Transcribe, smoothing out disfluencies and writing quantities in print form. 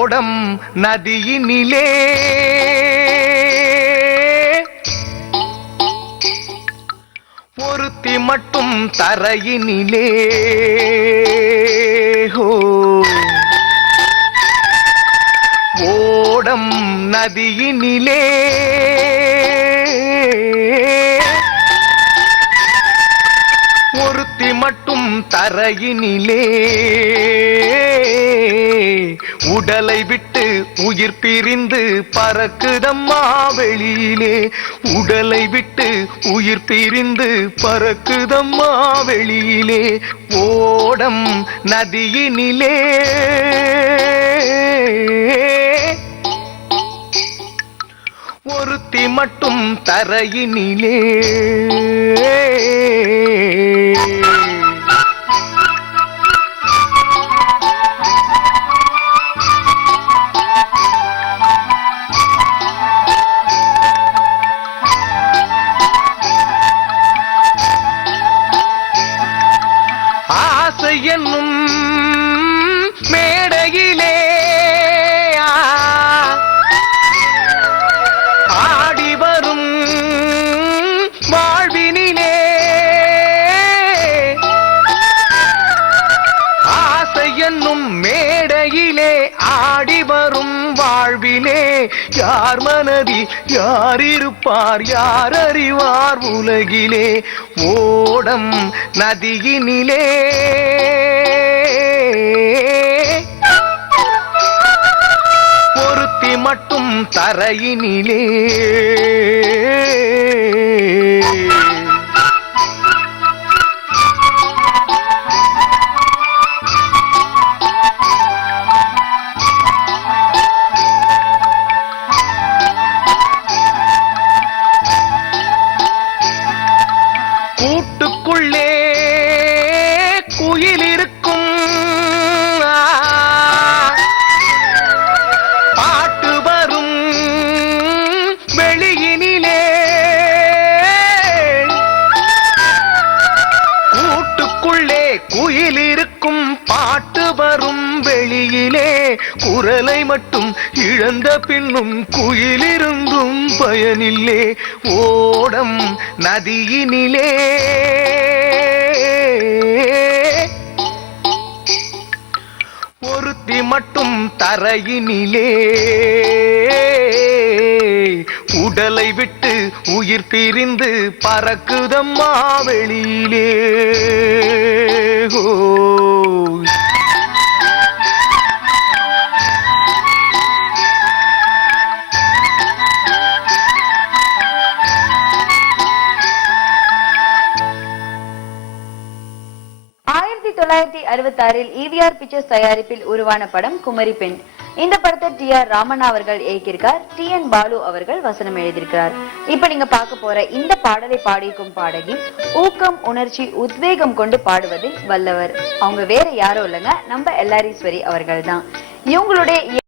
ஓடம் நதியினிலே ஒருத்தி மட்டும் தரையினிலே ஓடம் நதியினிலே ஒருத்தி மட்டும் தரையினிலே உடலை விட்டு உயிர் பிரிந்து பறக்குதம்மா வெளியிலே உடலை விட்டு உயிர் பிரிந்து பறக்குதம்மா வெளியிலே ஓடம் நதியினிலே ஒருத்தி மட்டும் தரையினிலே ஆசை என்னும் மேடையிலே ஆடி வரும் வாழ்வினிலே ஆசை என்னும் மேடையிலே ஆடி வரும் வாழ்விலே யார் மனதில் யார் இருப்பார் யார் அறிவார் உலகிலே ஓடம் நதியினிலே ஒருத்தி மட்டும் தரையினிலே கூட்டுக்குள்ளே குயில் இருக்கும் பாட்டு வரும் வெளியினிலே கூட்டுக்குள்ளே குயில் இருக்கும் பாட்டு வரும் வெளியிலே குரலை மட்டும் இழந்த பின்னும் குயிலிருந்தும் பயனில்லே ஓடம் நதியினிலே ஒருத்தி மட்டும் தரையினிலே உடலை விட்டு உயிர் பிரிந்து பறக்குதம்மா வெளியிலே EVR பிக்சர்ஸ் தயாரிப்பில் உருவான படம் குமரி பெண். இந்த படத்தை TR ராமண்ணா அவர்கள் இயக்கியிருக்கார். TN பாலு அவர்கள் வசனம் எழுதியிருக்கிறார். இப்ப நீங்க பார்க்க போற இந்த பாடலை பாடியிருக்கும் பாடகி ஊக்கம், உணர்ச்சி, உத்வேகம் கொண்டு பாடுவதில் வல்லவர். அவங்க வேற யாரும் இல்லைங்க, நம்ம எல்லாரீஸ்வரி அவர்கள் தான். இவங்களுடைய